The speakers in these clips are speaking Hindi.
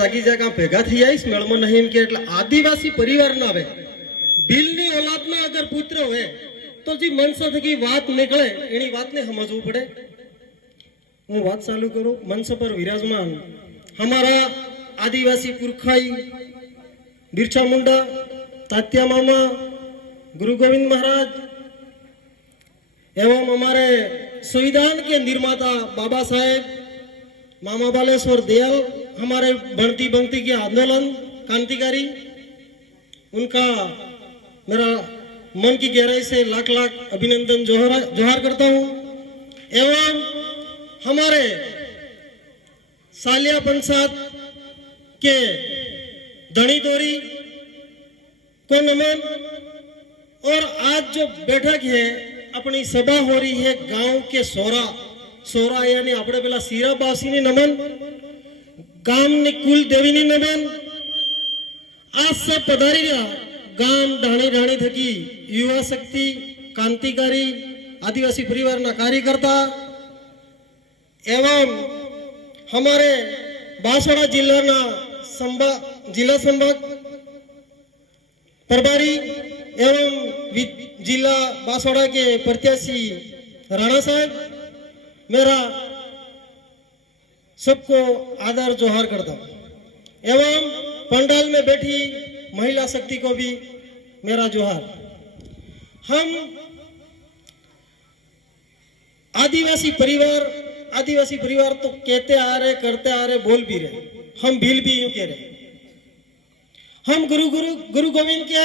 जागी जगह भेगा थी आईस मेलमो नहीं के એટલે આદિવાસી પરિવારના આવે ભીલની औलादનો अगर पुत्र હોય तो जी मनसा थकी बात निकले एनी वातने समझવું પડે। હું વાત ચાલુ કરું। મંચ પર વિરાજમાન हमारा आदिवासी पुरखाई बिरसा मुंडा, तात्या मामा, गुरु गोविंद महाराज एवं हमारे संविधान के निर्माता बाबा साहेब मामा बालेश्वर दयाल, हमारे बढ़ती बंगती के आंदोलन क्रांतिकारी, उनका मेरा मन की गहराई से लाख लाख अभिनंदन जोहार करता हूँ। एवं हमारे सालिया पंचायत के धनी दोरी को नमन। और आज जो बैठक है अपनी सभा हो रही है गांव के सोरा यानी अपने पेला सीराबासी ने नमन, गाम ने कुल देवी ने नमन। आज सब पधारी गाम ढाणी ढाणी थकी युवा शक्ति क्रांतिकारी आदिवासी परिवार ना कार्यकर्ता एवं हमारे बांसवाड़ा जिला संभाग प्रभारी एवं जिला बांसवाड़ा के प्रत्याशी राणा साहब, मेरा सबको आदर जोहार करता हूँ। एवं पंडाल में बैठी महिला शक्ति को भी मेरा जोहार। हम आदिवासी परिवार तो कहते आ रहे, करते आ रहे, बोल भी रहे। हम भील भी यूं कह रहे। हम गुरु गोविंद के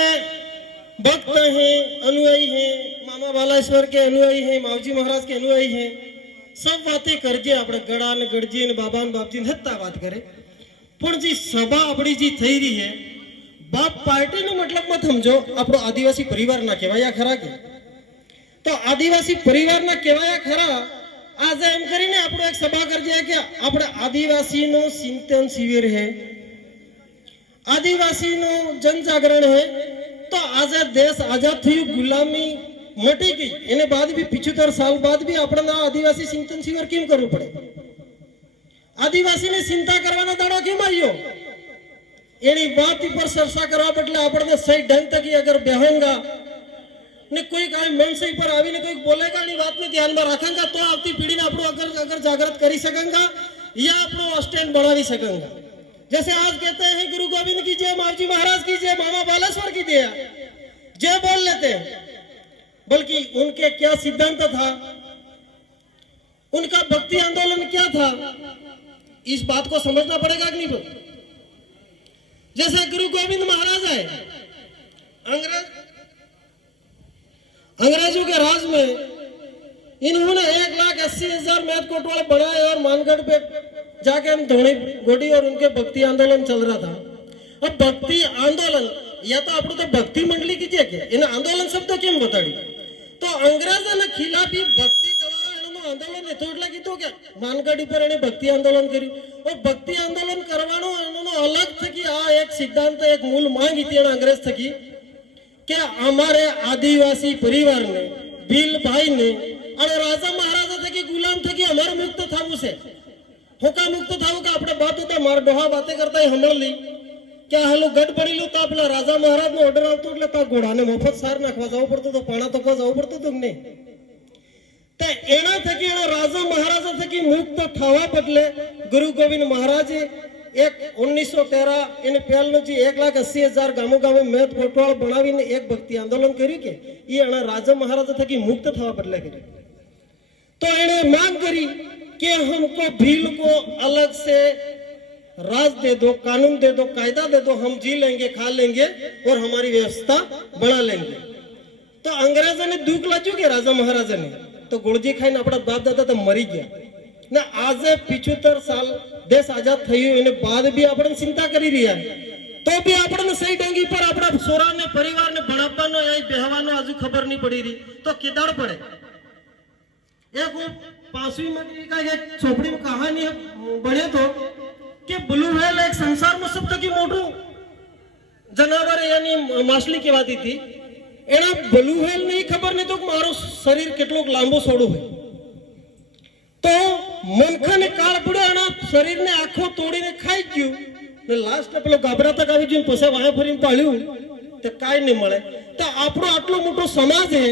भक्त हैं, अनुयायी हैं, मामा बालेश्वर के अनुयायी हैं, मावजी महाराज के अनुयायी हैं। सब बातें करजे अपने गड़ा ने गड़जी ने बाबा ने बापजी ने हत्ता बात करे। पण जी सभा अपनी जी थई रही है बाप पार्टी नो मतलब मत समझो, अपनो आदिवासी परिवार ना कहेवाया खरा के। तो आदिवासी परिवार ना कहेवाया खरा आज एम करीने आपणो एक सभा करजे के આપણે आदिवासी नो चिंतन शिविर है, आदिवासी नो जन जागरण है। तो आज देश आजाद थयो, गुलामी मटी गई, एने बाद भी 75 साल बाद भी આપણે आदिवासी चिंतन शिविर केम करવું પડે? आदिवासी ने चिंता करवानो दाड़ो केम आयो? एनी बात पर चर्चा करवा बदले આપણે सही ढंग तक अगर बेहंगा ने कोई काई मन से पर आवीने कोई बोलेगा नी बात ने ध्यान में रखेगा तो आवती पीढ़ी ने आपको अगर जागृत करी सकेगा या अपनो स्टैंड बढ़ावी सकेगा। जैसे आज कहते हैं गुरु गोविंद की जय, मावजी महाराज की जय, मामा बालेश्वर की जय बोल लेते हैं, बल्कि उनके क्या सिद्धांत था, उनका भक्ति आंदोलन क्या था, इस बात को समझना पड़ेगा कि नहीं? तो जैसे गुरु गोविंद महाराज है, अंग्रेजों के राज में इन्होंने 1,80,000 मैथ कोटवाल बनाए और मानगढ़ पे जाके हम धोनी गोडी और उनके भक्ति आंदोलन चल रहा था। अब भक्ति आंदोलन या तो आप तो भक्ति मंडली कीजिए के इन आंदोलन शब्द केम बताड़ी? तो अंग्रेजों खिलाफ भक्ति द्वारा आंदोलन तो એટલે કીધું કે માનગઢ ઉપર એને ભક્તિ આંદોलन કર્યું। और भक्ति आंदोलन करवानो એનો अलग थकी आ एक सिद्धांत एक मूल मांग थी अंग्रेज थकी કે અમારે આદિવાસી પરિવારને ભીલ ભાઈને અને રાજા મહારાજા થકી ગુલામ થકી અમારે મુક્ત થવું છે। હોકા મુક્ત થવું કે આપણે બાત તો માર ડોહા બાતે કરતા સાંભળલી કે હાલો ગઢ પડીલું તો પેલા રાજા મહારાજનો ઓર્ડર આવતો એટલે તો ઘોડાને મફત સાર નાખવા જવું પડતું તો પાણા તો જવું પડતું હતું ને। તો એના થકી એના રાજા મહારાજા થકી મુક્ત થવા બદલે ગુરુ ગોવિંદ મહારાજે एक 1913 इन पहलनो जी 1,80,000 गामो गामो मैथ कोटवाल बनावीने एक भक्ति आंदोलन कर्યું કે ઈ અણા રાજા મહારાજા થકી મુક્ત થવા બદલે કર્યું। तो एने मांग करी कि हमको भील को अलग से राज दे दो, कानून दे दो, कायदा दे दो, हम जी लेंगे, खा लेंगे और हमारी व्यवस्था बना लेंगे। तो अंग्रेजों ने दुख लाज्યું કે राजा महाराजा ने तो गुड़जी खाઈને આપણા बाप दादा तो मरी गया ना। आज 75 साल देश आजाद थयो एने बाद भी आपण चिंता करी रही है तो भी आपण सही ढंगी पर अपना सोरा ने परिवार ने भणावવાનો या बेहવાનો आजू खबर नहीं पड़ी रही तो किदाड़ पड़े। एक 5वीं मंत्री का एक छोपड़ी में कहानी बने तो कि ब्लू व्हेल एक संसार में सब तक मोटू जनावर यानी माछली कहवाती थी। एना ब्लू व्हेल नहीं खबर नहीं तो मारो शरीर केटलो लांबो सोडो है। तो मनखा ने काळ पड्यो અને શરીરને આખો તોડીને ખાઈ ગયું ને લાસ્ટ પેલો ગાબડા તક આવી જઈને પછી વાયા ફરીને પાળ્યું તો કાંઈ નહીં મળે. તો આપણો આટલો મોટો સમાજ હે,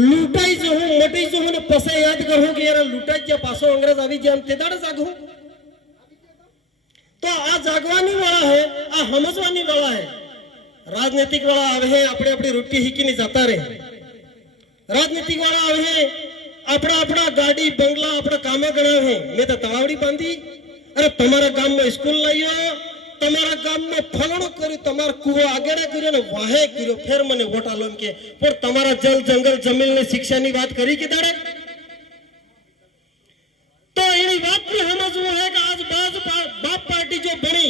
લૂંટાઈ જવું મટી જવું ને પછી યાદ કરું કે યાર લૂંટાઈ ગયા, પાછો અંગ્રેજ આવી ગયા તે દાડે જાગવું. તો આ જાગવાની વાળા હે, આ સમજવાની વાળા હે. राजनीतिक वाला आवे है अपने अपनी रोटी हिकी नहीं जाता रहे. राजनीतिक वाला आवे है अपना अपना गाड़ी बंगला अपना कामे गणा है. मैं तो तवावड़ी बांधी, अरे तुम्हारा गांव में स्कूल लाइयो, तुम्हारा गांव में फलणो करी, तुम्हारा कुओ आगेड़ा करियो ने वाहे करियो, फिर मने वोट आलो के. पर तुम्हारा जल जंगल जमीन ने शिक्षा ની વાત કરી કે દાડે. तो એની વાત भी समझવું है कि आज बाप पार्टी जो बनी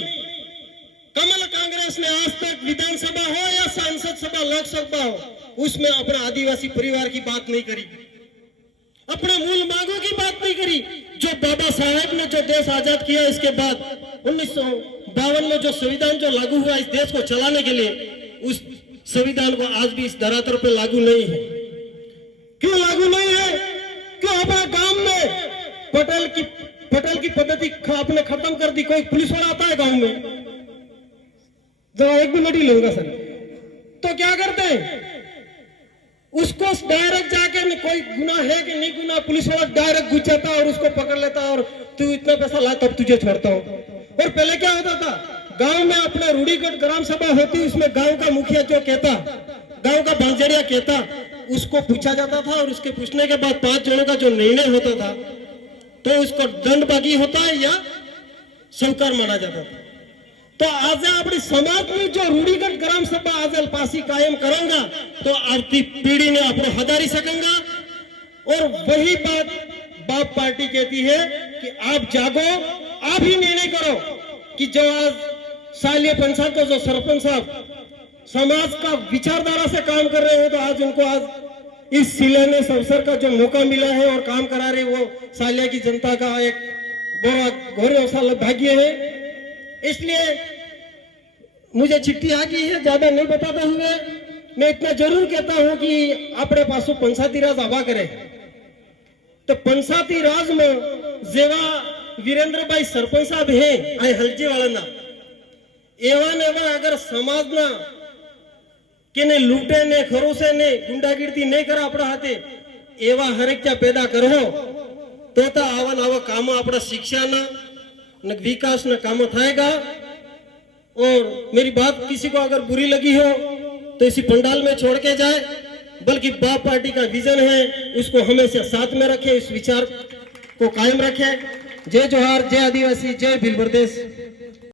कमल कांग्रेस ने आज तक विधानसभा हो या सांसद सभा लोकसभा हो उसमें अपने आदिवासी परिवार की बात नहीं करी, अपने मूल मांगों की बात नहीं करी. जो बाबा साहेब ने जो देश आजाद किया इसके बाद 1952 में जो संविधान जो लागू हुआ इस देश को चलाने के लिए, उस संविधान को आज भी इस धरातल पे लागू नहीं है. क्यों लागू नहीं है? क्यों अपने गांव में पटेल की पद्धति आपने खत्म कर दी. कोई पुलिस वाला आता है गांव में, जरा एक मिनट ही लूंगा सर, तो क्या करते हैं उसको डायरेक्ट जाके कोई गुना है कि नहीं गुना, पुलिस वाला डायरेक्ट घुस जाता और उसको पकड़ लेता और तू इतना पैसा ला तब तुझे छोड़ता हूं. और पहले क्या होता था, गांव में अपने रूढ़ीगढ़ ग्राम सभा होती, उसमें गांव का मुखिया जो कहता, गांव का भांजड़िया कहता, उसको पूछा जाता था और उसके पूछने के बाद 5 जनों का जो निर्णय होता था तो उसको दंड बाकी होता है या स्वीकार माना जाता था. तो आज अपनी समाज में जो रूढ़ीगढ़ ग्राम सभा आज पासी कायम करेंगा तो आती पीढ़ी ने अपने हदारी सकेंगा. और वही बात बाप पार्टी कहती है कि आप जागो, आप ही निर्णय करो कि जो आज सालिया पंचायत जो सरपंच साहब समाज का विचारधारा से काम कर रहे हैं, तो आज उनको आज इस शिलान्यास अवसर का जो मौका मिला है और काम करा रहे, वो सालिया की जनता का एक बड़ा गौरवशाली भाग्य है. इसलिए मुझे चिट्ठी आ गई है, ज्यादा नहीं बताते हुए मैं इतना जरूर कहता हूं कि अपने पास पंचायती राज आवा करे. तो पंचायती राज में जेवा वीरेंद्र भाई सरपंच साहब है आ हलजी वाला एवा ने एवा अगर समाज ना के ने लूटे ने खरोसे ने गुंडागिरी नहीं करा अपना हाथे एवा हरेक क्या पैदा करो तो आवा आवा काम अपना शिक्षा ना विकास ना काम थाएगा. और मेरी बात किसी को अगर बुरी लगी हो तो इसी पंडाल में छोड़ के जाए, बल्कि बाप पार्टी का विजन है उसको हमेशा साथ में रखे, इस विचार को कायम रखे. जय जोहार, जय आदिवासी, जय भील प्रदेश.